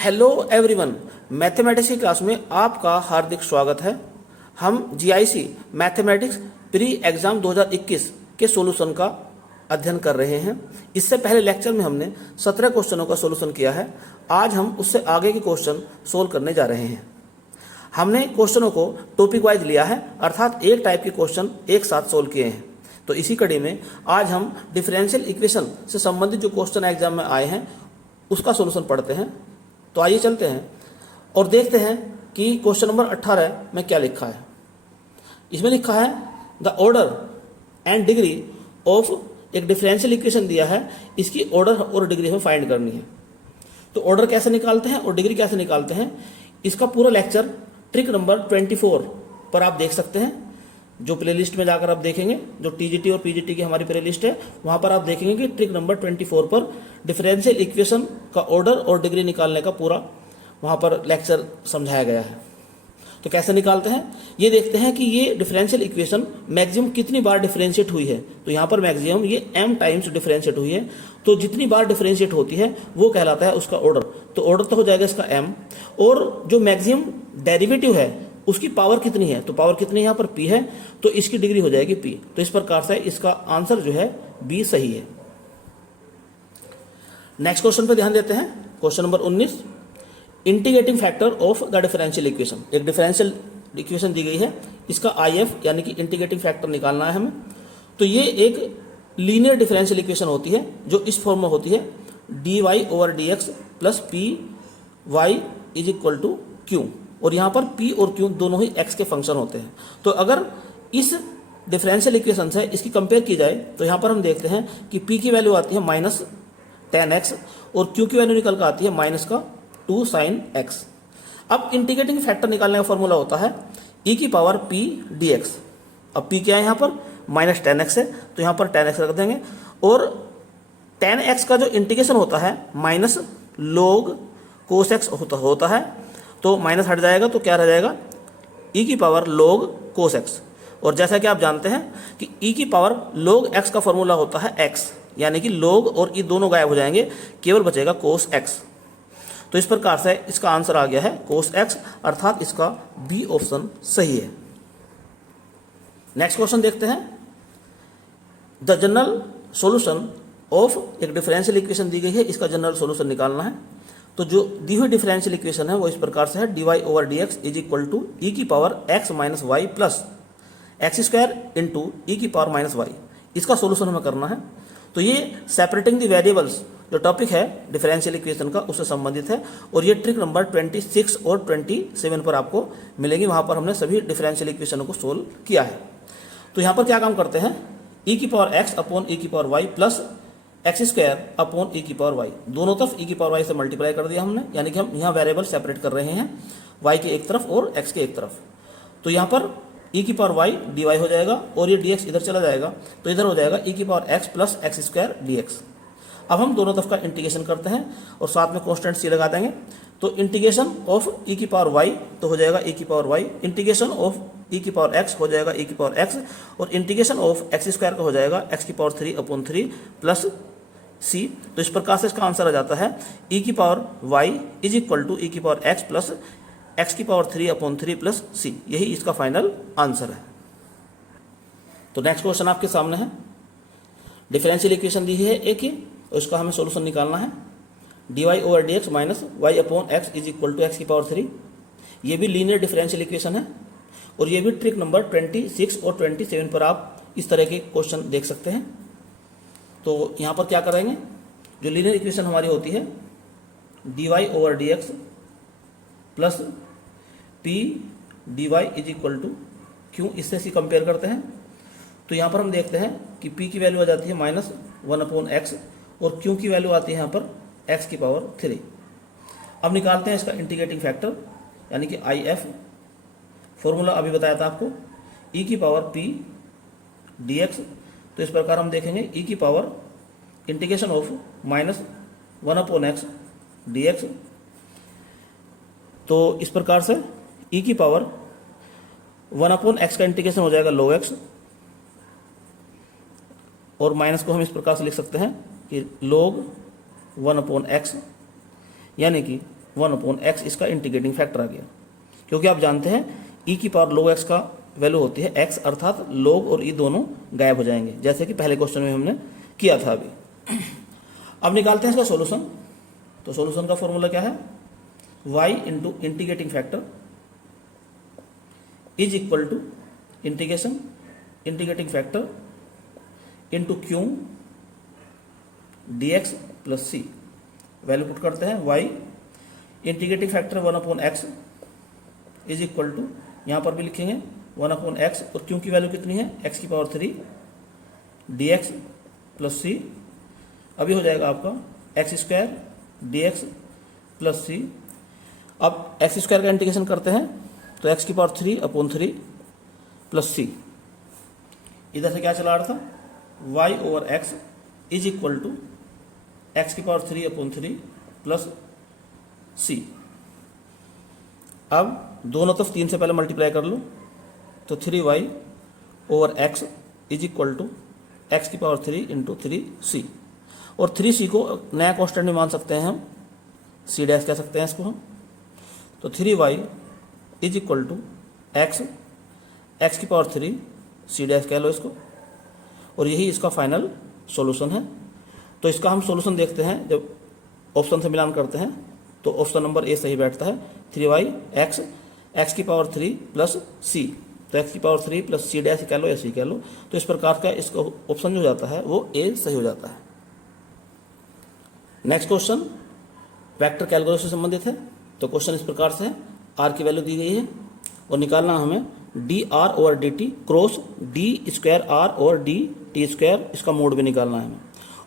Hello everyone, mathematics की class में आपका हार्दिक स्वागत है। हम जीआईसी मैथमेटिक्स प्री एग्जाम 2021 के सॉल्यूशन का अध्ययन कर रहे हैं। इससे पहले लेक्चर में हमने 17 क्वेश्चनों का सॉल्यूशन किया है। आज हम उससे आगे के क्वेश्चन सोल्व करने जा रहे हैं। हमने क्वेश्चनों को टॉपिक वाइज लिया है, अर्थात एक टाइप के क्वेश्चन एक साथ सोल्व किए हैं। तो इसी कड़ी में आज हम डिफरेंशियल इक्वेशन से संबंधित जो क्वेश्चन एग्जाम में आए हैं उसका सॉल्यूशन पढ़ते हैं। तो आइए चलते हैं और देखते हैं कि क्वेश्चन नंबर 18 में क्या लिखा है। इसमें लिखा है the order and degree of, एक डिफरेंशियल इक्वेशन दिया है, इसकी ऑर्डर और डिग्री हमें फाइंड करनी है। तो ऑर्डर कैसे निकालते हैं और डिग्री कैसे निकालते हैं, इसका पूरा लेक्चर ट्रिक नंबर 24 पर आप देख सकते हैं। जो प्लेलिस्ट में जाकर आप देखेंगे, जो टीजीटी और पीजीटी की हमारी प्लेलिस्ट है, वहां पर आप देखेंगे कि ट्रिक नंबर 24 पर डिफरेंशियल इक्वेशन का ऑर्डर और डिग्री निकालने का पूरा वहां पर लेक्चर समझाया गया है। तो कैसे निकालते हैं ये देखते हैं कि ये डिफरेंशियल इक्वेशन मैक्सिमम कितनी बार डिफरेंशिएट हुई है। तो यहाँ पर मैक्सिमम ये m टाइम्स डिफरेंशिएट हुई है। तो जितनी बार डिफरेंशिएट होती है वो कहलाता है उसका ऑर्डर। तो ऑर्डर तो हो जाएगा इसका m, और जो मैक्सिमम डेरिवेटिव है उसकी पावर कितनी है, तो पावर कितनी यहाँ पर p है, तो इसकी डिग्री हो जाएगी p। तो इस प्रकार से इसका आंसर जो है b सही है। नेक्स्ट क्वेश्चन पे ध्यान देते हैं। Question number 19, integrating factor of the differential equation. एक डिफरेंशियल इक्वेशन दी गई है, इसका IF यानी कि इंटीग्रेटिंग फैक्टर निकालना है हमें। तो ये एक लीनियर डिफरेंशियल इक्वेशन होती है जो इस फॉर्म में होती है dy/dx plus py is equal to q, और यहाँ पर p और q दोनों ही x के फंक्शन होते हैं। तो अगर इस डिफरेंशियल इक्वेशन से इसकी कंपेयर की जाए तो यहाँ पर हम देखते हैं कि p की वैल्यू आती है -10x और q की वैल्यू निकल कर आती है -2 sin x। अब इंटीग्रेटिंग फैक्टर निकालने का फॉर्मूला होता है e की पावर p dx। अब p क्या है यहाँ पर -10x है, तो यहाँ पर 10x रख देंगे, और 10x का जो इंटीग्रेशन होता है माइनस log cos x होता है, तो माइनस हट जाएगा तो क्या रह जाएगा e की पावर log cos x। और जैसा कि आप जानते हैं कि e की पावर log x का फॉर्मूला होता है x, यानी कि log और e दोनों गायब हो जाएंगे, केवल बचेगा cos x। तो इस प्रकार से इसका आंसर आ गया है cos x, अर्थात इसका बी ऑप्शन सही है। नेक्स्ट क्वेश्चन देखते हैं। द जनरल सॉल्यूशन ऑफ, एक डिफरेंशियल इक्वेशन दी गई है, इसका जनरल सॉल्यूशन निकालना है। तो जो दी हुई डिफरेंशियल इक्वेशन है वो इस प्रकार से है dy/dx is equal to e की power x minus y plus x square into e की पावर माइनस वाई। इसका सोल्यूशन हमें करना है। तो ये सेपरेटिंग द वेरिएबल्स जो टॉपिक है डिफरेंशियल इक्वेशन का उससे संबंधित है, और ये ट्रिक नंबर 26 और 27 पर आपको मिलेंगी। वहां पर हमने सभी डिफरेंशियल इक्वेशनों को सोल्व किया है। तो यहाँ पर क्या काम करते हैं, e की पावर x अपॉन e की power y plus x square upon e की पावर y, दोनों तरफ e की पावर y से मल्टीप्लाई कर दिया हमने, यानी कि हम यहाँ वेरिएबल सेपरेट कर रहे हैं, y के एक तरफ और x के एक तरफ। तो यहाँ पर e की पावर y dy हो जाएगा, और ये dx इधर चला जाएगा, तो इधर हो जाएगा e की power x plus x square dx। अब हम दोनों तरफ का इंटीग्रेशन करते हैं और साथ में कॉन्स्टेंट c लगा देंगे। तो इंटीग्रेशन ऑफ e की पावर y तो हो जाएगा e की power y, integration of e की पावर x हो जाएगा e की पावर x, और इंटीग्रेशन ऑफ एक्स स्क्वायर का हो जाएगा x की पावर 3 अपॉन 3 प्लस c। तो इस प्रकार से इसका आंसर आ जाता है e की power y is equal to e की पावर x प्लस एक्स की पावर 3 अपॉन 3 प्लस c। यही इसका फाइनल आंसर है। तो नेक्स्ट क्वेश्चन आपके सामने है। डिफरेंशियल इक्वेशन दी है एक ही, और इसका हमें सॉल्यूशन निकालना है dy/dx minus y upon x is equal to x की पावर 3। ये भी लीनियर डिफरेंशियल इक्वेशन है, और ये भी ट्रिक नंबर 26 और 27 पर आप इस तरह के क्वेश्चन देख सकते हैं। तो यहाँ पर क्या करेंगे, जो लीनियर इक्वेशन हमारी होती है dy/dx plus p dy is equal to q, इससे इसी कंपेयर करते हैं। तो यहाँ पर हम देखते हैं कि p की वैल्यू आ जाती है -1 अपॉन x, और q की वैल्यू आती है यहाँ पर x की पावर 3। अब निकालते हैं इसका इंटीग्रेटिंग फैक्टर, यानी कि IF। फॉर्मूला अभी बताया था आपको, e की पावर p dx। तो इस प्रकार हम देखेंगे e की power integration of -1 upon x dx। तो इस प्रकार से e की पावर 1 अपॉन x का इंटीग्रेशन हो जाएगा log x, और माइनस को हम इस प्रकार से लिख सकते हैं कि log 1 अपॉन x, यानी कि 1/x इसका इंटीग्रेटिंग फैक्टर आ गया, क्योंकि आप जानते हैं e की पावर log x का वैल्यू होती है x, अर्थात log और e दोनों गायब हो जाएंगे, जैसे कि पहले क्वेश्चन में हमने किया था अभी। अब निकालते हैं इसका सॉल्यूशन। तो सॉल्यूशन का फॉर्मूला क्या है, y into integrating factor is equal to integrating factor into q d x plus c. Value put करते हैं, y integrating factor 1/x is equal to, यहाँ पर भी लिखेंगे 1/x, और क्यू की वैल्यू कितनी है, x की पावर 3 dx प्लस सी। अभी हो जाएगा आपका x² dx प्लस सी। अब x² का इंटीग्रेशन करते हैं तो x की पावर 3/3 प्लस सी। इधर से क्या चला रहा था, y/x is equal to x की पावर 3/3 प्लस सी। अब दोनों तरफ 3 से पहले मल्टीप्लाई कर लो, तो 3y/x is equal to x की पावर 3 इंटू 3c। और 3c को नया कॉन्स्टेंट भी मान सकते हैं हम, c डैश कह सकते हैं इसको हम। तो 3y is equal to x की पावर 3 c डैश कह लो इसको, और यही इसका फाइनल सॉल्यूशन है। तो इसका हम सॉल्यूशन देखते हैं, जब ऑप्शन से मिलान करते हैं तो ऑप्शन नंबर ए सही बैठता है, 3y x की पावर 3 प्लस c। तो x की पावर 3 प्लस c डैश कह लो या c कह लो, तो इस प्रकार का इसका ऑप्शन जो जाता है वो ए सही हो जाता है। नेक्स्ट क्वेश्चन वेक्टर कैलकुलस से संबंधित है। तो क्वेश्चन इस प्रकार से है, r की वैल्यू दी गई है और निकालना हमें dr/dt क्रॉस d²r/dt², इसका मोड भी निकालना है हमें।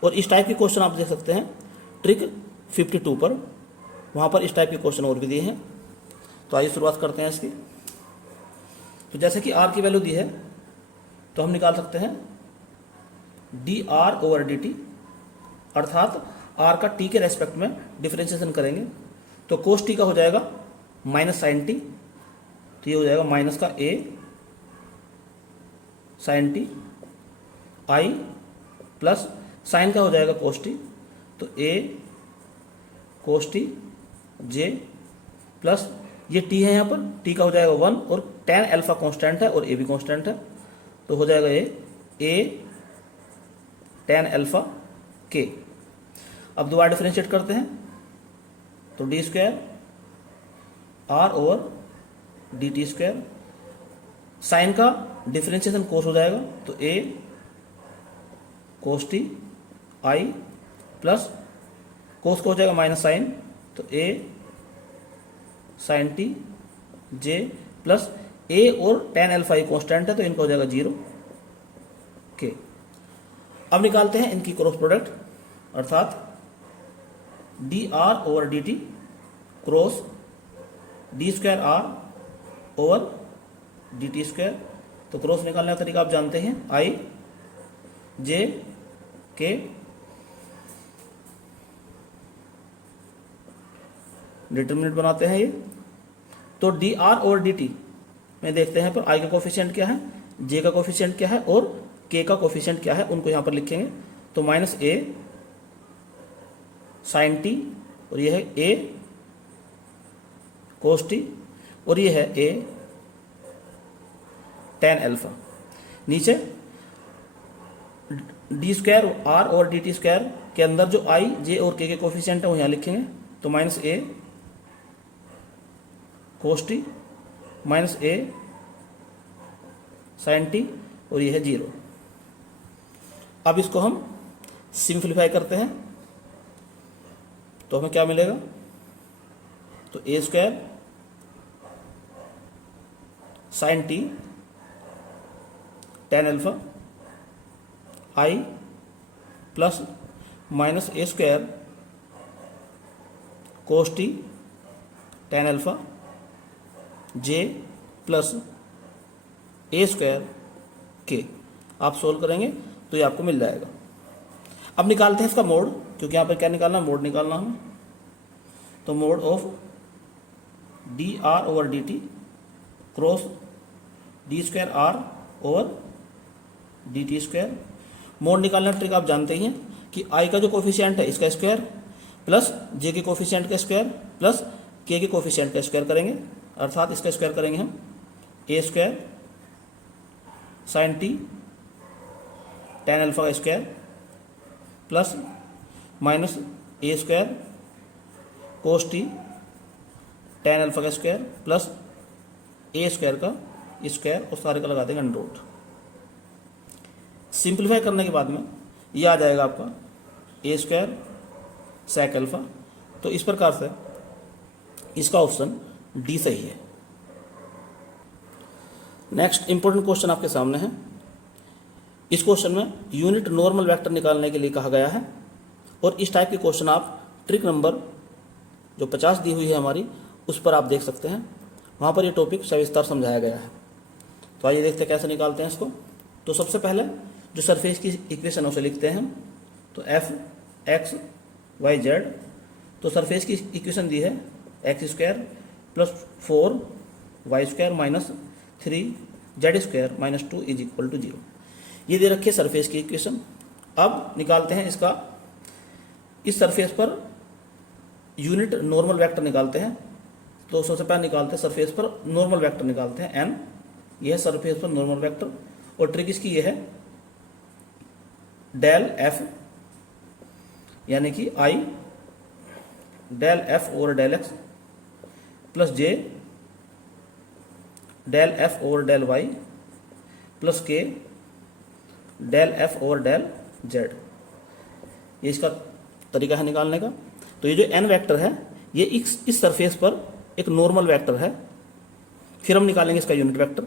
और इस टाइप के क्वेश्चन आप देख सकते हैं ट्रिक 52 पर, वहाँ पर इस टाइप के क्वेश्चन और भी दिए हैं। तो आइए शुरुआत करते हैं इसकी। तो जैसे कि r की वैल्यू दी है तो हम निकाल सकते हैं dr/dt, अर्थात r का t के रेस्पेक्ट में डिफरेंशिएशन करेंगे तो cos t का हो जाएगा माइनस साइन टी। तो ये हो जाएगा माइनस का a sine t i plus sine का हो जाएगा cos t, तो a cos t j plus ये t है, यहाँ पर t का हो जाएगा 1 और tan अल्फा कांस्टेंट है और a भी कांस्टेंट है, तो हो जाएगा ये a tan अल्फा k। अब दोबारा डिफरेंशिएट करते हैं तो d² r over dt², sine का डिफरेंशिएशन कोस हो जाएगा तो a cos t i plus cos को हो जाएगा माइनस साइन, तो a sine t j plus a और tan अल्फा ये कॉन्स्टेंट है तो इनका हो जाएगा 0 k। अब निकालते हैं इनकी क्रॉस प्रोडक्ट, अर्थात dr/dt cross d²r over dt²। तो क्रॉस निकालने का तरीका आप जानते हैं, i j k डिटरमिनेंट बनाते हैं ये। तो dr/dt में देखते हैं पर i का कोफिशिएंट क्या है, j का कोफिशिएंट क्या है और k का कोफिशिएंट क्या है, उनको यहाँ पर लिखेंगे। तो माइनस a साइन टी और ये है a cos t और ये है a tan अल्फा। नीचे d²r और dt² के अंदर जो i j और k के कोफिशिएंट है वो यहाँ लिखेंगे। तो minus a cos t minus a sine t और ये है 0। अब इसको हम सिंप्लीफाई करते हैं तो हमें क्या मिलेगा, तो a² sine t tan alpha i plus minus a² cos t tan alpha j plus a² k। आप सोल्व करेंगे तो ये आपको मिल जाएगा। अब निकालते हैं इसका मोड, क्योंकि यहाँ पर क्या निकालना, मोड निकालना हमें। तो mode of dr/dt cross d²r over dt²। Mode निकालने का ट्रिक आप जानते ही हैं कि i का जो कोफिशिएंट है इसका स्क्वायर प्लस जे के कोफिशिएंट का स्क्वायर प्लस के कोफिशिएंट का स्क्वायर करेंगे, अर्थात इसका स्क्वायर करेंगे हम A square sine t tan alpha का square plus minus A square cos t tan alpha का स्क्वायर प्लस ए स्क्वायर का स्क्वायर और सारे का लगा देंगे अंडर रूट। सिंप्लीफाई करने के बाद में ये आ जाएगा आपका ए स्क्वायर सेक अल्फा। तो इस प्रकार से इसका ऑप्शन डी सही है। नेक्स्ट इंपॉर्टेंट क्वेश्चन आपके सामने है। इस क्वेश्चन में यूनिट नॉर्मल वेक्टर निकालने के लिए कहा गया है और इस टाइप के क्वेश्चन आप ट्रिक नंबर जो 50 दी हुई है हमारी उस पर आप देख सकते हैं, वहाँ पर ये टॉपिक सविस्तार समझाया गया है। तो आइए देखते हैं कैसे निकालते हैं इसको। तो सबसे पहले जो सरफेस की इक्वेशन है उसे लिखते हैं हम। तो एफ एक्स वाई जेड, तो सरफेस की इक्वेशन दी है x square plus 4 y square minus 3 z square minus 2 is equal to 0। ये दे रखी है सरफेस की इक्वेशन। अब निकालते हैं इसका, इस surface per unit normal vector निकालते हैं। तो सबसे पहले निकालते हैं सरफेस पर नॉर्मल वेक्टर निकालते हैं एन, यह है सरफेस पर नॉर्मल वेक्टर। और ट्रिक इसकी ये है डेल एफ यानी कि I del F over del X plus J del F over del Y plus K del F over del Z. ये इसका तरीका है निकालने का। तो ये जो एन वेक्टर है ये इस सरफेस पर एक नॉर्मल वेक्टर है। फिर हम निकालेंगे इसका यूनिट वेक्टर।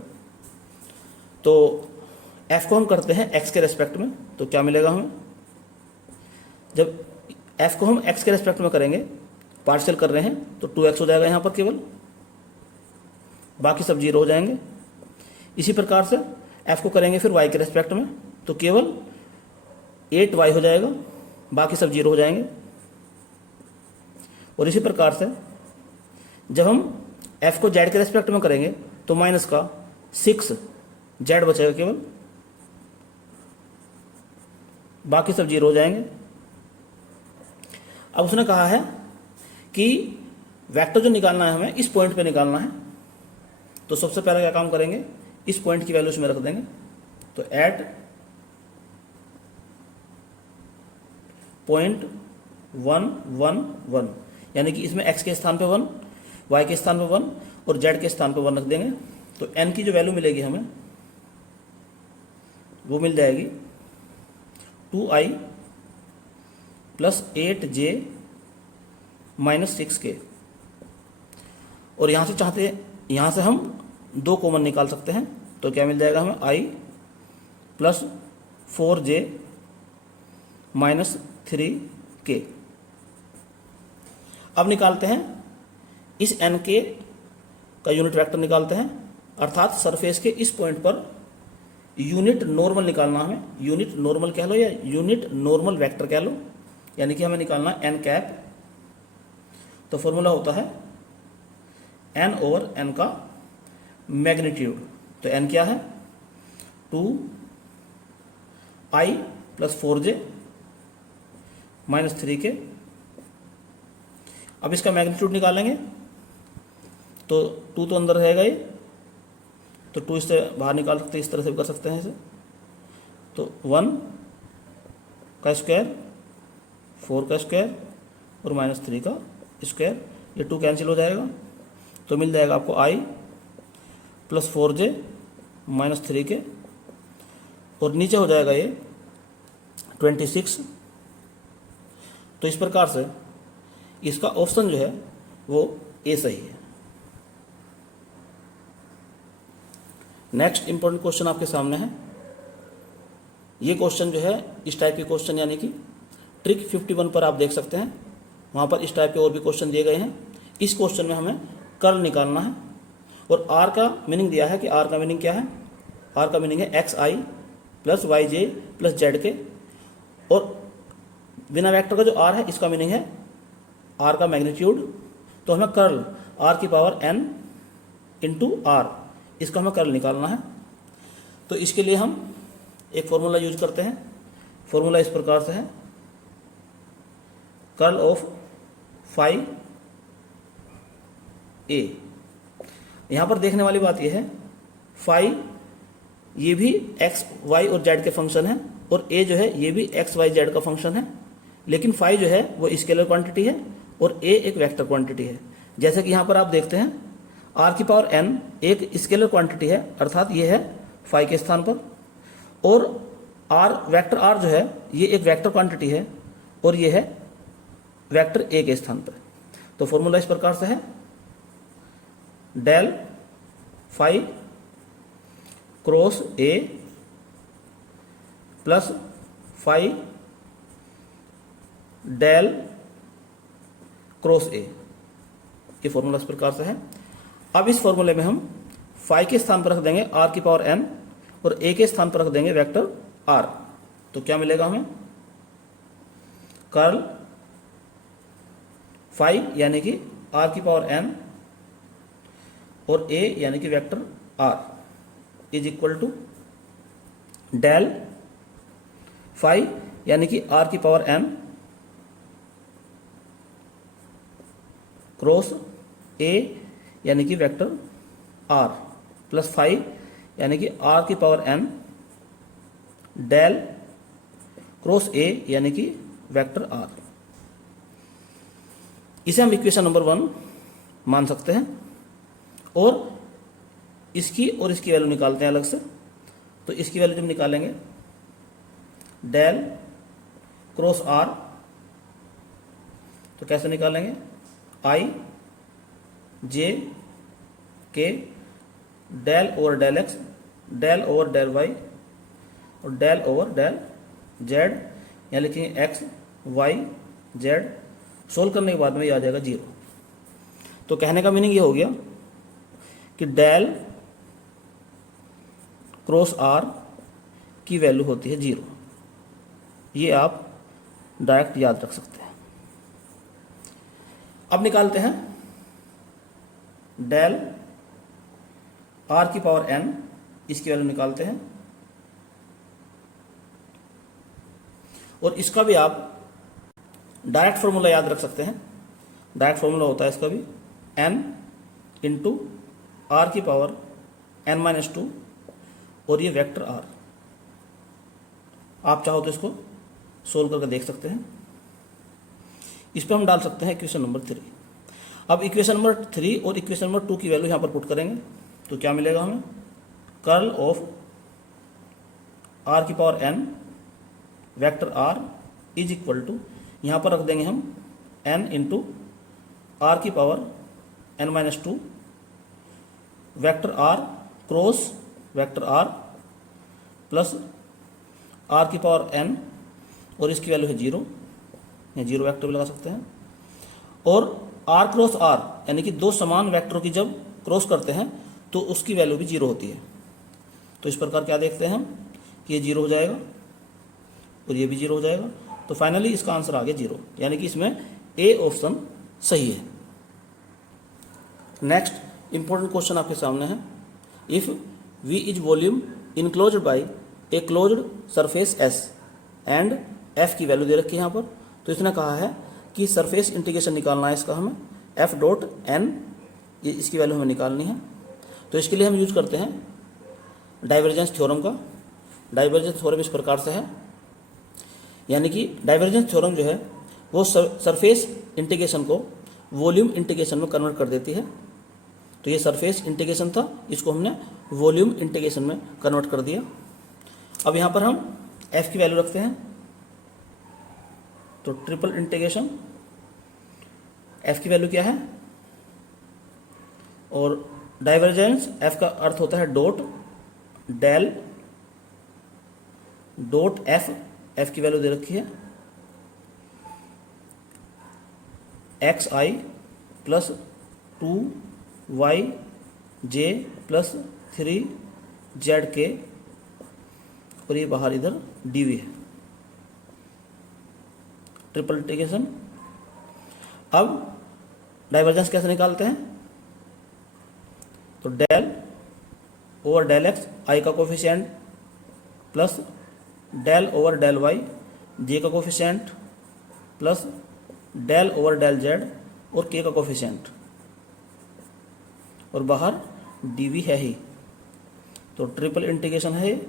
तो एफ को हम करते हैं एक्स के रेस्पेक्ट में, तो क्या मिलेगा हमें, जब एफ को हम एक्स के रेस्पेक्ट में करेंगे, पार्शियल कर रहे हैं, तो 2x हो जाएगा यहाँ पर केवल, बाकी सब 0 हो जाएंगे। इसी प्रकार से एफ को करेंगे फिर y के रेस्पेक्ट में, तो केवल 8y हो जाएगा, बाकी सब 0 हो जाएंगे। और इसी प्रकार से जब हम f को z के रेस्पेक्ट में करेंगे तो माइनस का 6z बचेगा केवल, बाकी सब 0 हो जाएंगे। अब उसने कहा है कि वेक्टर जो निकालना है हमें इस पॉइंट पे निकालना है। तो सबसे पहले क्या काम करेंगे, इस पॉइंट की वैल्यू इसमें रख देंगे। तो एट पॉइंट 1 1 1 यानी कि इसमें x के स्थान पे 1, y के स्थान पे 1 और z के स्थान पे 1 रख देंगे। तो n की जो वैल्यू मिलेगी हमें वो मिल जाएगी 2i plus 8j minus 6k। और यहाँ से चाहते हैं, यहाँ से हम 2 कॉमन निकाल सकते हैं। तो क्या मिल जाएगा हमें i plus 4j minus 3k। अब निकालते हैं इस n के का यूनिट वेक्टर निकालते हैं, अर्थात सरफेस के इस पॉइंट पर यूनिट नॉर्मल निकालना हमें। यूनिट नॉर्मल कह लो या यूनिट नॉर्मल वेक्टर कह लो, यानी कि हमें निकालना n कैप। तो फॉर्मूला होता है n ओवर n का मैग्नीट्यूड। तो n क्या है 2i plus 4j minus 3k। अब इसका मैग्नीट्यूड निकालेंगे तो 2 तो अंदर रहेगा ये, तो 2 इससे बाहर निकाल सकते हैं, इस तरह से भी कर सकते हैं इसे। तो 1 का स्क्वायर 4 का स्क्वायर और माइनस 3 का स्क्वायर, ये 2 कैंसिल हो जाएगा। तो मिल जाएगा आपको i plus 4j minus 3k और नीचे हो जाएगा ये 26। तो इस प्रकार से इसका ऑप्शन जो है वो ए सही है। नेक्स्ट इंपॉर्टेंट क्वेश्चन आपके सामने है। ये क्वेश्चन जो है इस टाइप के क्वेश्चन यानी कि ट्रिक 51 पर आप देख सकते हैं, वहाँ पर इस टाइप के और भी क्वेश्चन दिए गए हैं। इस क्वेश्चन में हमें कर्ल निकालना है और आर का मीनिंग दिया है कि आर का मीनिंग क्या है, आर का मीनिंग है एक्स आई प्लस वाई जे प्लस जेड के, और बिना वेक्टर का जो आर है इसका मीनिंग है आर का मैग्नीट्यूड। तो हमें कर्ल आर की पावर n इंटू आर, इसका हमें कर्ल निकालना है। तो इसके लिए हम एक फॉर्मूला यूज करते हैं। फॉर्मूला इस प्रकार से है, कर्ल ऑफ फाई ए। यहाँ पर देखने वाली बात यह है, फाई ये भी एक्स वाई और जेड के फंक्शन है, और ए जो है ये भी एक्स वाई जेड का फंक्शन है, लेकिन फाई जो है वो स्केलर क्वांटिटी है और ए एक वेक्टर क्वांटिटी है। जैसे कि यहाँ पर आप देखते हैं आर की पावर एन एक स्केलर क्वांटिटी है, अर्थात ये है फाई के स्थान पर, और आर वेक्टर आर जो है ये एक वेक्टर क्वांटिटी है और ये है वेक्टर ए के स्थान पर। तो फॉर्मूला इस प्रकार से है, del phi cross a plus phi del cross a, ये फॉर्मूला इस प्रकार से है। अब इस फॉर्मूले में हम फाई के स्थान पर रख देंगे आर की पावर एन और ए के स्थान पर रख देंगे वेक्टर आर। तो क्या मिलेगा हमें, कर्ल फाई यानी कि आर की पावर एन और ए यानी कि vector r is equal to del phi यानी कि आर की पावर एन क्रॉस ए यानी कि वेक्टर आर प्लस फाई यानी कि आर की power n del cross a यानी कि वेक्टर आर। इसे हम इक्वेशन नंबर 1 मान सकते हैं, और इसकी और इसकी वैल्यू निकालते हैं अलग से। तो इसकी वैल्यू जब निकालेंगे, डेल क्रॉस आर, तो कैसे निकालेंगे, i j k del over del x del over del y और डेल ओवर डेल जेड, यहाँ लिखेंगे एक्स वाई जेड। सोल्व करने के बाद में ये आ जाएगा 0। तो कहने का मीनिंग ये हो गया कि डेल क्रॉस आर की वैल्यू होती है 0। ये आप डायरेक्ट याद रख सकते हैं। अब निकालते हैं डेल आर की पावर एन, इसकी वैल्यू निकालते हैं, और इसका भी आप डायरेक्ट फॉर्मूला याद रख सकते हैं। डायरेक्ट फॉर्मूला होता है इसका भी एन इंटू आर की पावर एन माइनस 2 और ये वेक्टर आर। आप चाहो तो इसको सोल्व करके देख सकते हैं। इस पर हम डाल सकते हैं इक्वेशन नंबर 3। अब इक्वेशन नंबर 3 और इक्वेशन नंबर 2 की वैल्यू यहाँ पर पुट करेंगे, तो क्या मिलेगा हमें, कर्ल ऑफ आर की power n vector r is equal to, यहाँ पर रख देंगे हम एन इंटू आर की power n minus 2 vector r cross vector r plus r की पावर एन और इसकी वैल्यू है 0, या 0 वेक्टर भी लगा सकते हैं। और आर क्रॉस आर यानी कि दो समान वेक्टरों की जब क्रॉस करते हैं तो उसकी वैल्यू भी 0 होती है। तो इस प्रकार क्या देखते हैं हम कि ये 0 हो जाएगा और ये भी 0 हो जाएगा। तो फाइनली इसका आंसर आ गया 0, यानी कि इसमें ए ऑप्शन सही है। नेक्स्ट इंपॉर्टेंट क्वेश्चन आपके सामने है, if V is volume enclosed bye a closed surface S and F की वैल्यू दे रखी है यहाँ पर। तो इसने कहा है कि सरफेस इंटीग्रेशन निकालना है इसका हमें, F डॉट N, ये इसकी वैल्यू हमें निकालनी है। तो इसके लिए हम यूज करते हैं डाइवर्जेंस थ्योरम का। डाइवर्जेंस थ्योरम इस प्रकार से है, यानी कि डाइवर्जेंस थ्योरम जो है वो सरफेस इंटीग्रेशन को वॉल्यूम इंटीग्रेशन में कन्वर्ट कर देती है। तो ये सरफेस इंटीग्रेशन था, इसको हमने वॉल्यूम इंटीग्रेशन में कन्वर्ट कर दिया। अब यहाँ पर हम F की वैल्यू रखते हैं, तो ट्रिपल इंटीग्रेशन F की वैल्यू क्या है, और डाइवर्जेंस F का अर्थ होता है डॉट डेल डॉट F की वैल्यू दे रखी है xi plus 2yj plus 3zk, और ये बाहर इधर dv है, ट्रिपल इंटीग्रेशन। अब डाइवर्जेंस कैसे निकालते हैं, तो del over del X I का coefficient plus del over del Y J का coefficient plus del over del Z और के का कोफिशिएंट, और बाहर डीवी है ही, तो ट्रिपल इंटीग्रेशन है ये।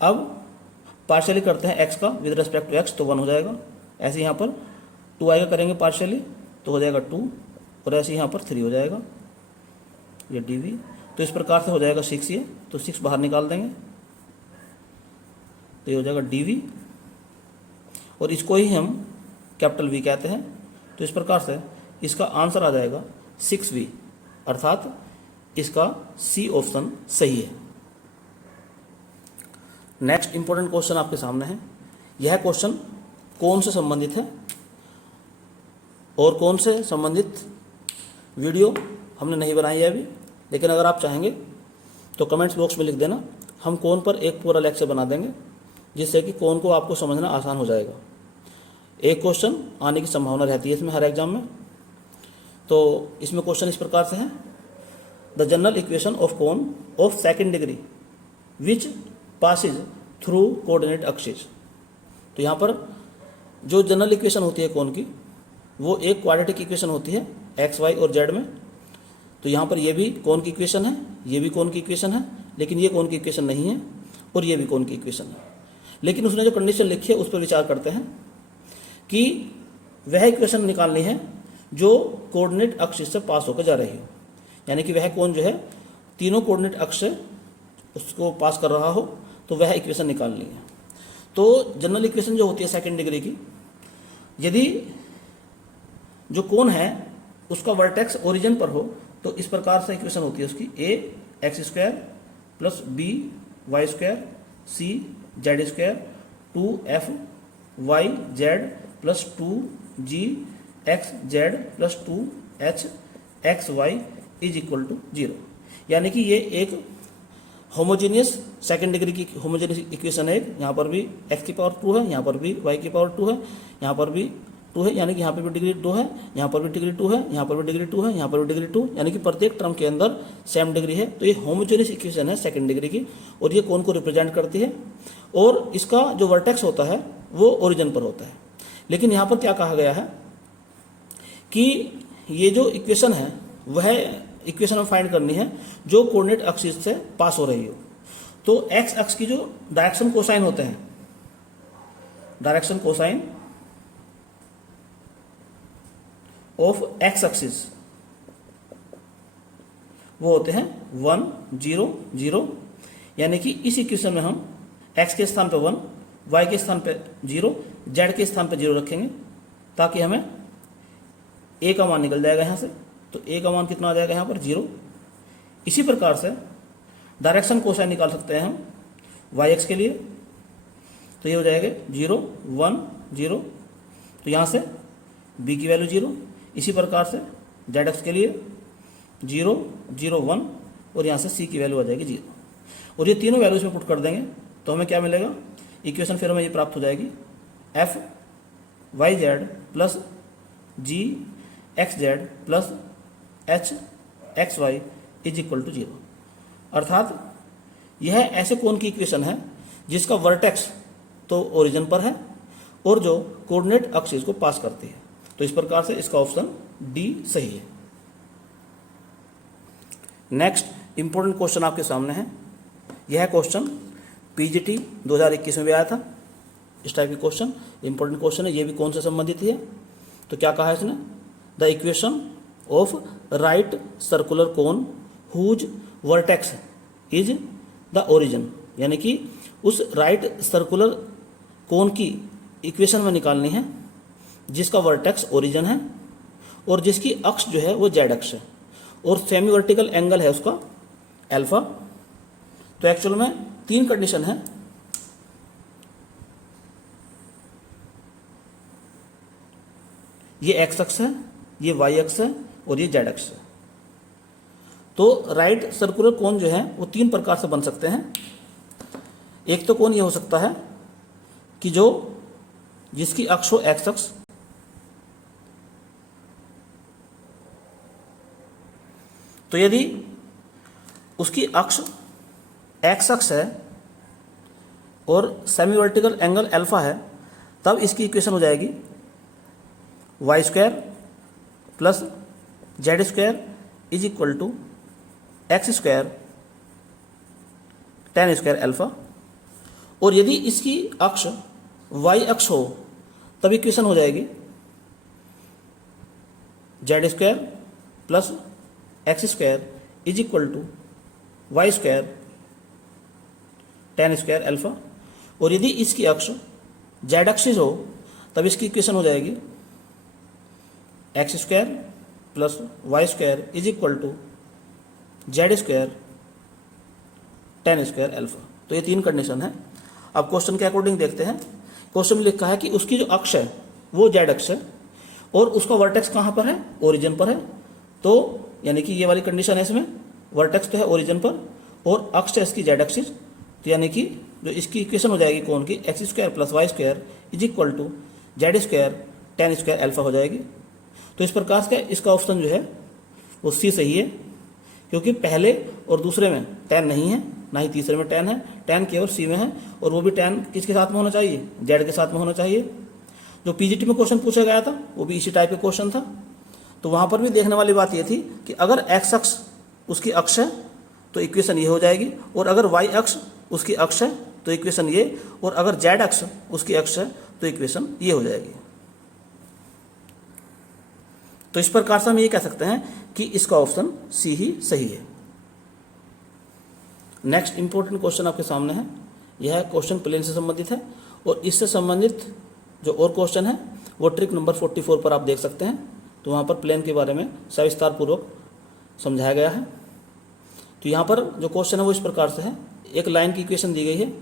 अब पार्शियली करते हैं एक्स का विद रेस्पेक्ट टू एक्स, तो 1 हो जाएगा। ऐसे यहाँ पर 2i का करेंगे पार्शियली तो हो जाएगा 2, और ऐसे यहाँ पर 3 हो जाएगा ये dv। तो इस प्रकार से हो जाएगा 6 ये, तो 6 बाहर निकाल देंगे तो ये हो जाएगा dv, और इसको ही हम कैपिटल V कहते हैं। तो इस प्रकार से इसका आंसर आ जाएगा 6v, अर्थात इसका सी ऑप्शन सही है। नेक्स्ट इंपॉर्टेंट क्वेश्चन आपके सामने है। यह क्वेश्चन कौन से संबंधित है और कौन से संबंधित वीडियो हमने नहीं बनाई है अभी, लेकिन अगर आप चाहेंगे तो कमेंट्स बॉक्स में लिख देना, हम कौन पर एक पूरा लेक्चर बना देंगे जिससे कि कौन को आपको समझना आसान हो जाएगा। एक क्वेश्चन आने की संभावना रहती है इसमें हर एग्जाम में। तो इसमें क्वेश्चन इस प्रकार से है, the general equation of cone of second degree which passes through coordinate axis. तो यहाँ पर जो जनरल इक्वेशन होती है कोन की, वो एक क्वाड्रेटिक इक्वेशन होती है एक्स वाई और जेड में। तो यहाँ पर ये भी कोन की इक्वेशन है, ये भी कोन की इक्वेशन है, लेकिन ये कोन की इक्वेशन नहीं है और ये भी कोन की इक्वेशन है। लेकिन उसने जो कंडीशन लिखी है उस पर विचार करते हैं कि वह इक्वेशन निकालनी है जो कोऑर्डिनेट एक्सिस से पास होकर जा रही हो, यानी कि वह कोन जो है तीनों कोऑर्डिनेट एक्सिस से उसको पास कर रहा हो, तो वह इक्वेशन निकालनी है। तो जनरल इक्वेशन जो होती है सेकंड डिग्री की, यदि जो कोन है उसका वर्टेक्स ओरिजिन पर हो तो इस प्रकार से इक्वेशन होती है उसकी, A X square plus B Y square C Z square 2f Y Z plus 2g X Z plus 2h X Y is equal to 0। यानी कि ये एक होमोजीनियस सेकंड डिग्री की होमोजीनियस इक्वेशन है। यहाँ पर भी x की पावर 2 है, यहाँ पर भी y की पावर 2 है, यहाँ पर भी 2 है, यानी कि यहाँ पर भी डिग्री 2 है, यहाँ पर भी डिग्री 2 है, यहाँ पर भी डिग्री 2 है, यहाँ पर भी डिग्री 2, यानी कि प्रत्येक टर्म के अंदर सेम डिग्री है। तो ये होमोजीनियस इक्वेशन है सेकंड डिग्री की, और ये कोन को रिप्रेजेंट करती है, और इसका जो वर्टेक्स होता है वो ओरिजिन पर होता है। लेकिन यहाँ पर क्या कहा गया है कि ये जो इक्वेशन है वह इक्वेशन में फाइंड करनी है जो कोऑर्डिनेट एक्सिस से पास हो रही हो। तो एक्स अक्ष की जो डायरेक्शन कोसाइन होते हैं, direction cosine of x axis वो होते हैं 1 0 0, यानी कि इस इक्वेशन में हम x के स्थान पे 1, y के स्थान पे 0, z के स्थान पे 0 रखेंगे ताकि हमें a का मान निकल जाएगा यहाँ से। तो a का मान कितना आ जाएगा यहाँ पर 0। इसी प्रकार से डायरेक्शन कोसाइन निकाल सकते हैं हम वाई एक्स के लिए, तो ये हो जाएगा 0 1 0, तो यहाँ से b की वैल्यू 0। इसी प्रकार से जेड एक्स के लिए 0 0 1, और यहाँ से c की वैल्यू आ जाएगी 0, और ये तीनों वैल्यूज में पुट कर देंगे तो हमें क्या मिलेगा, इक्वेशन फिर हमें ये प्राप्त हो जाएगी f y Z plus g x Z plus h x Y is equal to 0। अर्थात यह ऐसे कोण की इक्वेशन है जिसका वर्टेक्स तो ओरिजिन पर है और जो कोऑर्डिनेट एक्सिस को पास करती है। तो इस प्रकार से इसका ऑप्शन डी सही है। नेक्स्ट इंपॉर्टेंट क्वेश्चन आपके सामने है। यह क्वेश्चन पीजीटी 2021 में भी आया था। इस टाइप की क्वेश्चन इंपॉर्टेंट क्वेश्चन है। ये भी कौन से संबंधित है, तो क्या कहा है इसने, the equation of right circular cone whose vertex is the origin, यानी कि उस राइट सर्कुलर कोन की इक्वेशन में निकालनी है जिसका वर्टेक्स ओरिजिन है और जिसकी अक्ष जो है वो जेड अक्ष है और सेमी वर्टिकल एंगल है उसका अल्फा। तो एक्चुअल में तीन कंडीशन है। ये एक्स अक्ष है, ये वाई अक्ष है और ये जेड अक्ष है। तो राइट सर्कुलर कोन जो है वो तीन प्रकार से बन सकते हैं। एक तो कोन ये हो सकता है कि जो जिसकी अक्ष हो एक्स अक्ष, तो यदि उसकी अक्ष एक्स अक्ष है और सेमी वर्टिकल एंगल अल्फा है तब इसकी इक्वेशन हो जाएगी y square plus z square is equal to x square tan square alpha. और यदि इसकी अक्ष वाई अक्ष हो तब इक्वेशन हो जाएगी z square plus x square is equal to y square tan square alpha. और यदि इसकी अक्ष जेड एक्सिस हो तब इसकी इक्वेशन हो जाएगी x square plus y square is equal to z square tan square alpha. तो ये तीन कंडीशन है। अब क्वेश्चन के अकॉर्डिंग देखते हैं। क्वेश्चन में लिखा है कि उसकी जो अक्ष है वो जेड अक्ष है और उसका वर्टेक्स कहाँ पर है, ओरिजिन पर है। तो यानी कि ये वाली कंडीशन है, इसमें वर्टेक्स तो है ओरिजिन पर और अक्ष है इसकी जेड एक्सिस। तो यानी कि जो इसकी इक्वेशन हो जाएगी कौन की, x square plus y square is equal to z square tan square alpha हो जाएगी। तो इस प्रकार से इसका ऑप्शन जो है वो सी सही है, क्योंकि पहले और दूसरे में टेन नहीं है, ना ही तीसरे में टेन है। टेन केवल सी में है और वो भी टेन किसके साथ में होना चाहिए, जेड के साथ में होना चाहिए। जो पीजीटी में क्वेश्चन पूछा गया था वो भी इसी टाइप का क्वेश्चन था। तो वहां पर भी देखने वाली बात ये थी कि अगर एक्स अक्ष उसकी अक्ष है तो इक्वेशन ये हो जाएगी, और अगर वाई अक्ष उसकी अक्ष है तो इक्वेशन ये, और अगर जेड अक्ष उसकी अक्ष है तो इक्वेशन ये हो जाएगी। तो इस प्रकार से हम ये कह सकते हैं कि इसका ऑप्शन सी ही सही है। नेक्स्ट इंपॉर्टेंट क्वेश्चन आपके सामने है। यह क्वेश्चन प्लेन से संबंधित है और इससे संबंधित जो और क्वेश्चन है वो ट्रिक नंबर 44 पर आप देख सकते हैं। तो वहाँ पर प्लेन के बारे में सविस्तार पूर्वक समझाया गया है। तो यहाँ पर जो क्वेश्चन है वो इस प्रकार से है। एक लाइन की इक्वेशन दी गई है।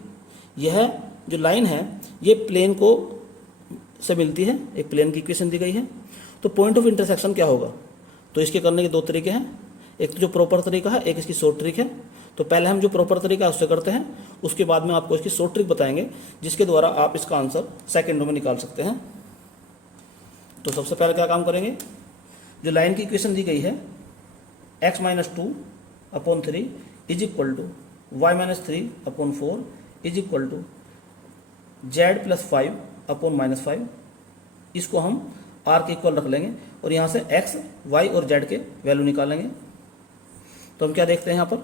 यह जो लाइन है ये प्लेन को से मिलती है, एक प्लेन की इक्वेशन दी गई है। तो पॉइंट ऑफ इंटरसेक्शन क्या होगा, तो इसके करने के दो तरीके हैं। एक तो जो प्रॉपर तरीका है, एक इसकी शॉर्ट ट्रिक है। तो पहले हम जो प्रॉपर तरीका है उससे करते हैं, उसके बाद में आपको इसकी शॉर्ट ट्रिक बताएंगे जिसके द्वारा आप इसका आंसर सेकंडों में निकाल सकते हैं। तो सबसे पहले क्या काम करेंगे, जो लाइन की इक्वेशन दी गई है x minus 2/3 is equal to y minus 3/4 is equal to z plus 5/-5, इसको हम r के इक्वल रख लेंगे और यहाँ से x, y और z के वैल्यू निकालेंगे। तो हम क्या देखते हैं, यहाँ पर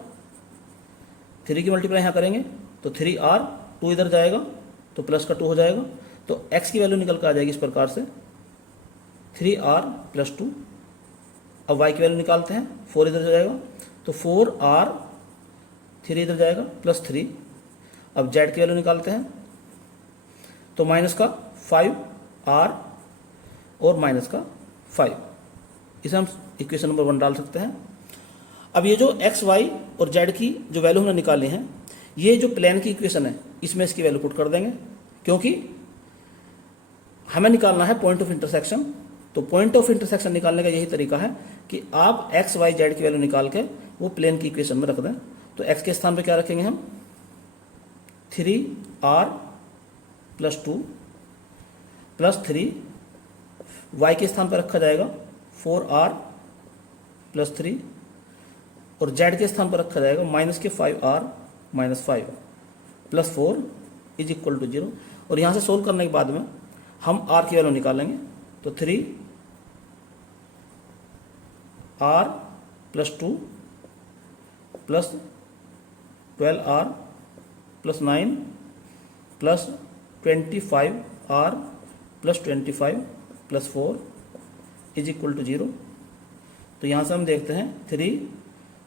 3 की मल्टीप्लाई यहाँ करेंगे तो 3r, 2 इधर जाएगा तो प्लस का 2 हो जाएगा। तो x की वैल्यू निकल कर आ जाएगी इस प्रकार से 3r प्लस 2। अब y की वैल्यू निकालते हैं, 4 इधर जाएगा तो 4r, 3 इधर जाएगा प्लस 3। अब z की वैल्यू निकालते हैं तो माइनस का 5r और माइनस का 5, इसे हम इक्वेशन नंबर 1 डाल सकते हैं। अब ये जो x, y और z की जो वैल्यू हमने निकाली हैं, ये जो प्लेन की इक्वेशन है इसमें इसकी वैल्यू पुट कर देंगे, क्योंकि हमें निकालना है पॉइंट ऑफ इंटरसेक्शन। तो पॉइंट ऑफ इंटरसेक्शन निकालने का यही तरीका है कि आप x, y, z की वैल्यू निकाल के वो प्लेन की इक्वेशन में रख दें। तो x के स्थान पे क्या रखेंगे हम, 3r प्लस 2 प्लस 3, y के स्थान पर रखा जाएगा 4r प्लस 3 और z के स्थान पर रखा जाएगा माइनस के 5r minus 5 plus 4 is equal to 0। और यहाँ से सोल्व करने के बाद में हम r की वैल्यू निकालेंगे। तो 3r plus 2 plus 12r plus 9 plus 25r plus 25 plus 4 is equal to 0। तो यहाँ से हम देखते हैं 3,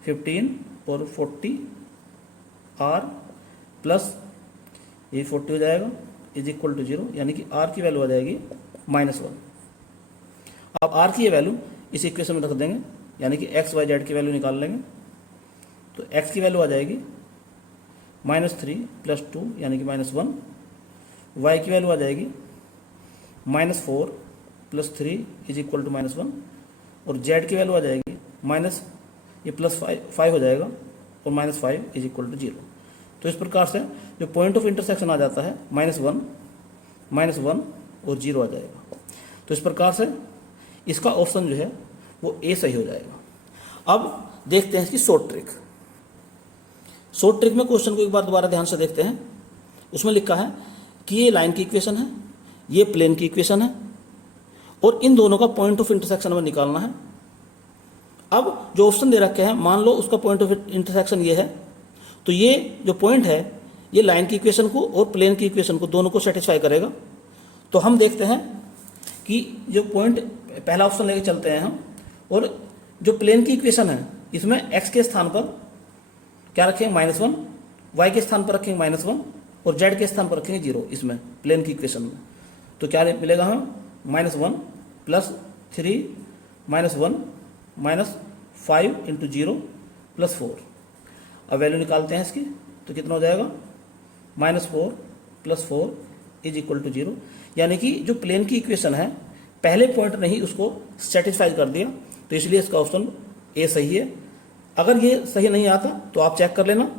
15 और 40r प्लस ये 40 हो जाएगा इज इक्वल टू 0, यानी कि r की वैल्यू आ जाएगी -1। अब r की ये वैल्यू इस इक्वेशन में रख देंगे, यानी कि x, y, z की वैल्यू निकाल लेंगे। तो x की वैल्यू आ जाएगी -3 प्लस 2 यानी कि -1, y की वैल्यू आ जाएगी -4 प्लस 3 इज इक्वल टू -1 और z की वैल्यू आ जाएगी माइनस ये प्लस 5 हो जाएगा और -5 इज इक्वल टू 0। तो इस प्रकार से जो पॉइंट ऑफ इंटरसेक्शन आ जाता है -1 और 0 आ जाएगा। तो इस प्रकार से इसका ऑप्शन जो है वो ए सही हो जाएगा। अब देखते हैं इसकी शॉर्ट ट्रिक। शॉर्ट ट्रिक में क्वेश्चन को एक बार दोबारा ध्यान से देखते हैं। उसमें लिखा है कि ये लाइन की इक्वेशन है, ये प्लेन की इक्वेशन है और इन दोनों का पॉइंट ऑफ इंटरसेक्शन हमें निकालना है। अब जो ऑप्शन दे रखे हैं, मान लो उसका पॉइंट ऑफ इंटरसेक्शन ये है, तो ये जो पॉइंट है ये लाइन की इक्वेशन को और प्लेन की इक्वेशन को दोनों को सेटिस्फाई करेगा। तो हम देखते हैं कि जो पॉइंट, पहला ऑप्शन लेके चलते हैं हम, और जो प्लेन की इक्वेशन है इसमें x के स्थान पर क्या रखेंगे -1, y के स्थान पर रखेंगे -1 और z के स्थान पर रखेंगे 0 इसमें प्लेन की इक्वेशन में। तो क्या मिलेगा हमें -1 + 3 -1 -5 × 0 + 4। अब वैल्यू निकालते हैं इसकी, तो कितना हो जाएगा -4 + 4 = 0। यानी कि जो प्लेन की इक्वेशन है पहले पॉइंट ने ही उसको सेटिस्फाई कर दिया, तो इसलिए इसका ऑप्शन ए सही है। अगर ये सही नहीं आता तो आप चेक कर लेना,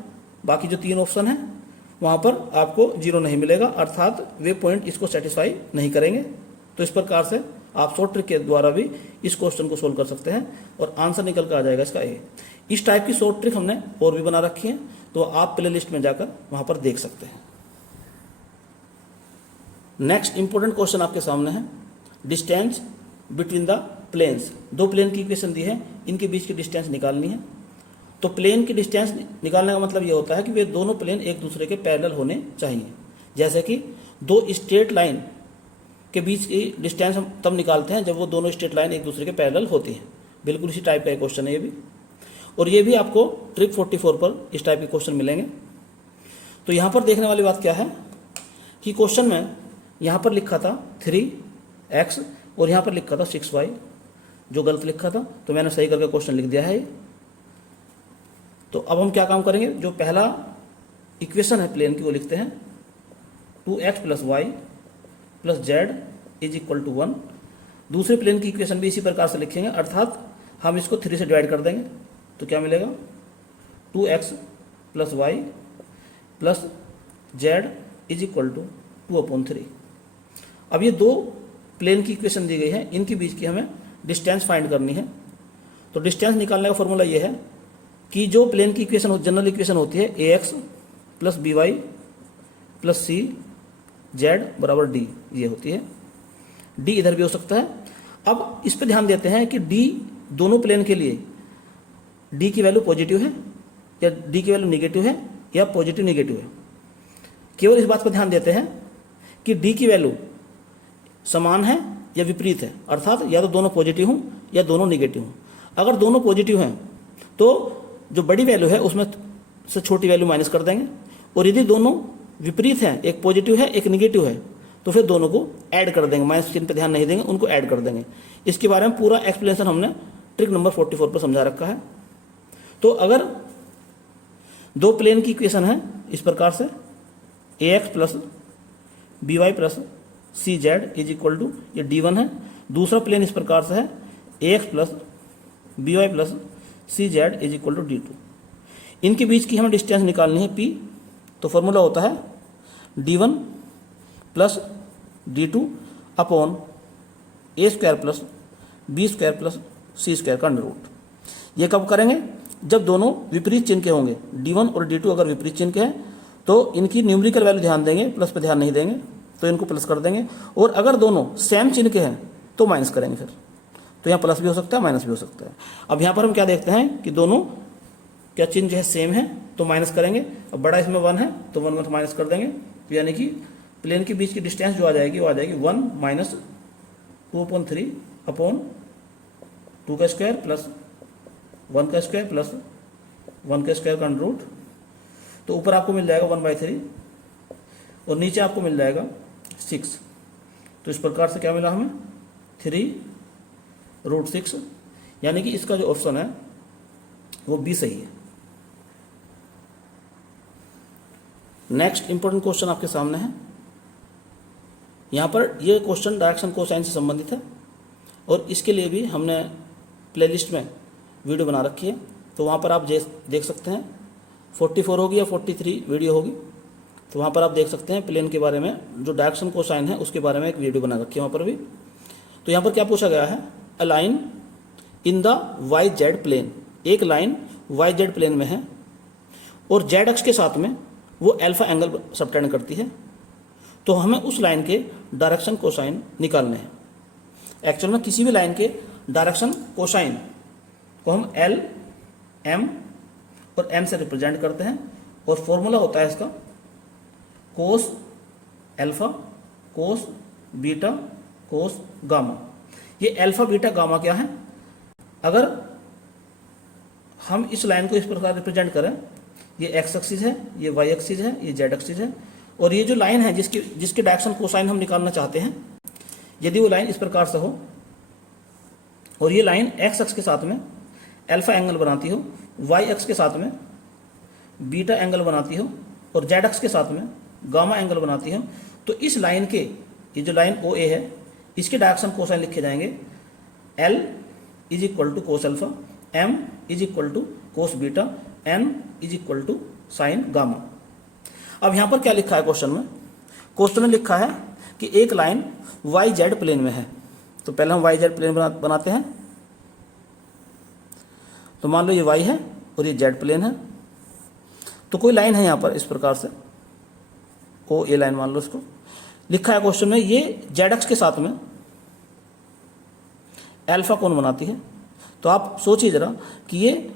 बाकी जो 3 ऑप्शन हैं वहाँ पर आपको 0 नहीं मिलेगा, अर्थात वे पॉइंट इसको सेटिस्फाई नहीं करेंगे। तो इस प्रकार से आप शॉर्ट ट्रिक के द्वारा भी इस क्वेश्चन को सोल्व कर सकते हैं और आंसर निकल कर आ जाएगा इसका ए। इस टाइप की शॉर्ट ट्रिक हमने और भी बना रखी है, तो आप प्ले लिस्ट में जाकर वहाँ पर देख सकते हैं। नेक्स्ट इंपॉर्टेंट क्वेश्चन आपके सामने है, distance between the planes. 2 plane की इक्वेशन दी है, इनके बीच की डिस्टेंस निकालनी है। तो प्लेन की डिस्टेंस निकालने का मतलब ये होता है कि वे दोनों प्लेन एक दूसरे के पैरेलल होने चाहिए। जैसे कि 2 स्ट्रेट लाइन के बीच की डिस्टेंस हम तब निकालते हैं जब वो दोनों स्ट्रेट लाइन एक दूसरे के पैरेलल होती हैं। बिल्कुल इसी टाइप का एक क्वेश्चन है ये भी, और ये भी आपको ट्रिक 44 पर इस टाइप के क्वेश्चन मिलेंगे। तो यहाँ पर देखने वाली बात क्या है कि क्वेश्चन में यहाँ पर लिखा था 3x और यहाँ पर लिखा था 6y, जो गलत लिखा था तो मैंने सही करके क्वेश्चन लिख दिया है। तो अब हम क्या काम करेंगे, जो पहला इक्वेशन है प्लेन की वो लिखते हैं 2x + y + z = 1। दूसरे प्लेन की इक्वेशन भी इसी प्रकार से लिखेंगे, अर्थात हम इसको 3 से डिवाइड कर देंगे। तो क्या मिलेगा 2x + y + z = 2/3। अब ये 2 प्लेन की इक्वेशन दी गई है, इनके बीच की हमें डिस्टेंस फाइंड करनी है। तो डिस्टेंस निकालने का फॉर्मूला ये है कि जो प्लेन की इक्वेशन जनरल इक्वेशन होती है ax + by + c z = d, ये होती है। d इधर भी हो सकता है। अब इस पे ध्यान देते हैं कि d दोनों प्लेन के लिए d की वैल्यू पॉजिटिव है या d की वैल्यू निगेटिव है या पॉजिटिव निगेटिव है। केवल इस बात पर ध्यान देते हैं कि d की वैल्यू समान है या विपरीत है, अर्थात या तो दोनों पॉजिटिव हों या दोनों निगेटिव हों। अगर दोनों पॉजिटिव हैं तो जो बड़ी वैल्यू है उसमें से छोटी वैल्यू माइनस कर देंगे, और यदि दोनों विपरीत हैं, एक पॉजिटिव है एक निगेटिव है, तो फिर दोनों को ऐड कर देंगे, माइनस चिन्ह पे ध्यान नहीं देंगे, उनको ऐड कर देंगे। इसके बारे में पूरा एक्सप्लेनेशन हमने ट्रिक नंबर 44 पर समझा रखा है। तो अगर 2 प्लेन की इक्वेशन है इस प्रकार से ax + by + cz = ये d1 है। दूसरा प्लेन इस प्रकार से है ax + by + cz = d2। इनके बीच की हमें डिस्टेंस निकालनी है p। तो फॉर्मूला होता है d1 + d2 upon a² + b² + c² का √। ये कब करेंगे, जब दोनों विपरीत चिन्ह के होंगे। d1 और d2 अगर विपरीत चिन्ह के हैं तो इनकी न्यूमेरिकल वैल्यू ध्यान देंगे, प्लस पे ध्यान नहीं देंगे, तो इनको प्लस कर देंगे। और अगर दोनों सेम चिन्ह के हैं तो माइनस करेंगे फिर। तो यहाँ प्लस भी हो सकता है माइनस भी हो सकता है। अब यहाँ पर हम क्या देखते हैं कि दोनों क्या चिन्ह जो है सेम है तो माइनस करेंगे। अब बड़ा इसमें 1 है तो 1 में माइनस कर देंगे, तो यानी कि प्लेन के बीच की डिस्टेंस जो आ जाएगी वो आ जाएगी 1 - 2/3 अपॉन 2 का स्क्वायर प्लस 1 का स्क्वायर प्लस 1 का स्क्वायर का √। तो ऊपर आपको मिल जाएगा 1/3 और नीचे आपको मिल जाएगा 6। तो इस प्रकार से क्या मिला हमें 3√6, यानी कि इसका जो ऑप्शन है वो बी सही है। नेक्स्ट इंपॉर्टेंट क्वेश्चन आपके सामने है। यहाँ पर ये क्वेश्चन डायरेक्शन कोसाइन से संबंधित है और इसके लिए भी हमने प्लेलिस्ट में वीडियो बना रखी है, तो वहाँ पर आप देख सकते हैं। 44 होगी या 43 वीडियो होगी, तो वहाँ पर आप देख सकते हैं प्लेन के बारे में, जो डायरेक्शन कोसाइन है उसके बारे में एक वीडियो बना रखी है वहाँ पर भी। तो यहाँ पर क्या पूछा गया है, a line in the YZ plane, एक लाइन YZ प्लेन में है और Z अक्ष के साथ में वो अल्फा एंगल सबटेंड करती है, तो हमें उस लाइन के डायरेक्शन कोसाइन निकालने हैं। एक्चुअल में किसी भी लाइन के डायरेक्शन कोसाइन को हम एल, एम और एन से रिप्रेजेंट करते हैं और फॉर्मूला होता है इसका cos alpha, cos beta, cos gamma. ये अल्फा बीटा गामा क्या है? अगर हम इस लाइन को इस प्रकार रिप्रेजेंट करें, ये एक्स एक्सिस है, ये वाई एक्सिस है, ये जेड एक्सिस है, और ये जो लाइन है जिसके डायरेक्शन कोसाइन हम निकालना चाहते हैं, यदि वो लाइन इस प्रकार से हो और ये लाइन एक्स एक्स के साथ में अल्फा एंगल बनाती हो, वाई एक्स के साथ में बीटा एंगल बनाती हो और जेड एक्स के साथ में गामा एंगल बनाती हो, तो इस लाइन के, ये जो लाइन ओ ए है, इसके डायरेक्शन कोसाइन लिखे जाएंगे l is equal to cos alpha, m is equal to cos beta, n is equal to sine gamma. अब यहां पर क्या लिखा है क्वेश्चन में? क्वेश्चन में लिखा है कि एक लाइन वाई जेड प्लेन में है। तो पहले हम वाई जेड प्लेन बनाते हैं। तो मान लो ये वाई है और ये जेड प्लेन है। तो कोई लाइन है यहां पर इस प्रकार से, ओ ए लाइन मान लो इसको। लिखा है क्वेश्चन में ये जेड एक्स के साथ में अल्फा कोण बनाती है। तो आप सोचिए जरा कि ये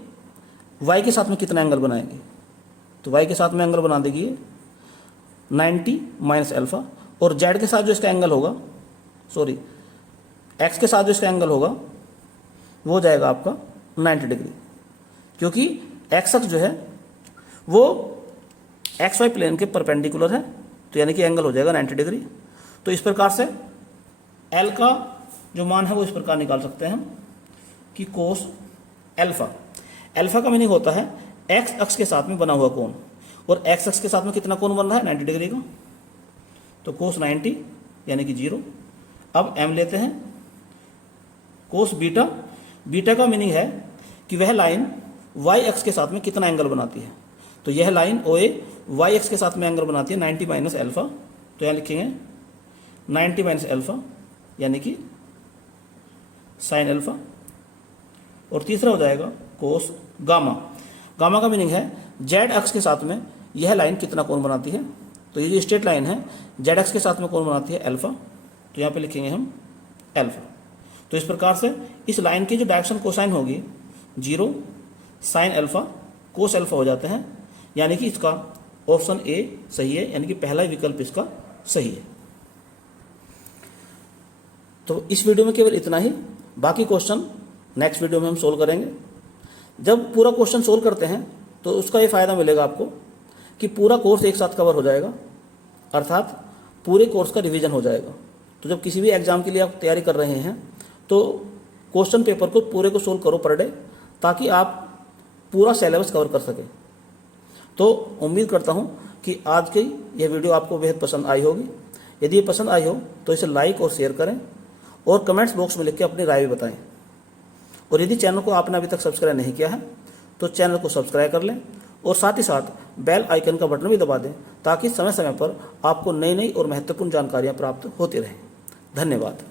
y के साथ में कितना एंगल बनाएगी। तो y के साथ में एंगल बना देगी ये 90 माइनस अल्फा, और z के साथ जो इसका एंगल होगा, सॉरी x के साथ जो इसका एंगल होगा वो हो जाएगा आपका 90 डिग्री, क्योंकि x अक्ष जो है वो xy प्लेन के परपेंडिकुलर है, तो यानी कि एंगल हो जाएगा 90 डिग्री। तो इस प्रकार से l का जो मान है वो इस प्रकार निकाल सकते हैं हम कि कोस अल्फा, अल्फा का मीनिंग होता है एक्स अक्ष के साथ में बना हुआ कोण, और एक्स अक्ष के साथ में कितना कोण बन रहा है? 90 डिग्री का। तो कोस 90 यानी कि 0। अब m लेते हैं, कोस बीटा, बीटा का मीनिंग है कि वह लाइन y अक्ष के साथ में कितना एंगल बनाती है। तो यह लाइन OA y अक्ष के साथ में एंगल बनाती है 90 माइनस अल्फा। तो यहाँ लिखेंगे 90 माइनस अल्फा यानी कि साइन अल्फा। और तीसरा हो जाएगा कोस गामा। गामा का मीनिंग है जेड अक्ष के साथ में यह लाइन कितना कोण बनाती है। तो ये जो स्ट्रेट लाइन है जेड अक्ष के साथ में कोण बनाती है अल्फा। तो यहाँ पे लिखेंगे हम अल्फा। तो इस प्रकार से इस लाइन की जो डायरेक्शन कोसाइन होगी 0 साइन अल्फा कोस अल्फा हो जाते हैं, यानी कि इसका ऑप्शन ए सही है, यानी कि पहला विकल्प इसका सही है। तो इस वीडियो में केवल इतना ही, बाकी क्वेश्चन नेक्स्ट वीडियो में हम सोल्व करेंगे। जब पूरा क्वेश्चन सोल्व करते हैं तो उसका ये फ़ायदा मिलेगा आपको कि पूरा कोर्स एक साथ कवर हो जाएगा, अर्थात पूरे कोर्स का रिवीजन हो जाएगा। तो जब किसी भी एग्ज़ाम के लिए आप तैयारी कर रहे हैं तो क्वेश्चन पेपर को पूरे को सोल्व करो पर डे, ताकि आप पूरा सिलेबस कवर कर सकें। तो उम्मीद करता हूँ कि आज की यह वीडियो आपको बेहद पसंद आई होगी। यदि ये पसंद आई हो तो इसे लाइक और शेयर करें और कमेंट्स बॉक्स में लिख के अपनी राय भी बताएं। और यदि चैनल को आपने अभी तक सब्सक्राइब नहीं किया है तो चैनल को सब्सक्राइब कर लें और साथ ही साथ बेल आइकन का बटन भी दबा दें, ताकि समय समय पर आपको नई नई और महत्वपूर्ण जानकारियाँ प्राप्त होती रहें। धन्यवाद।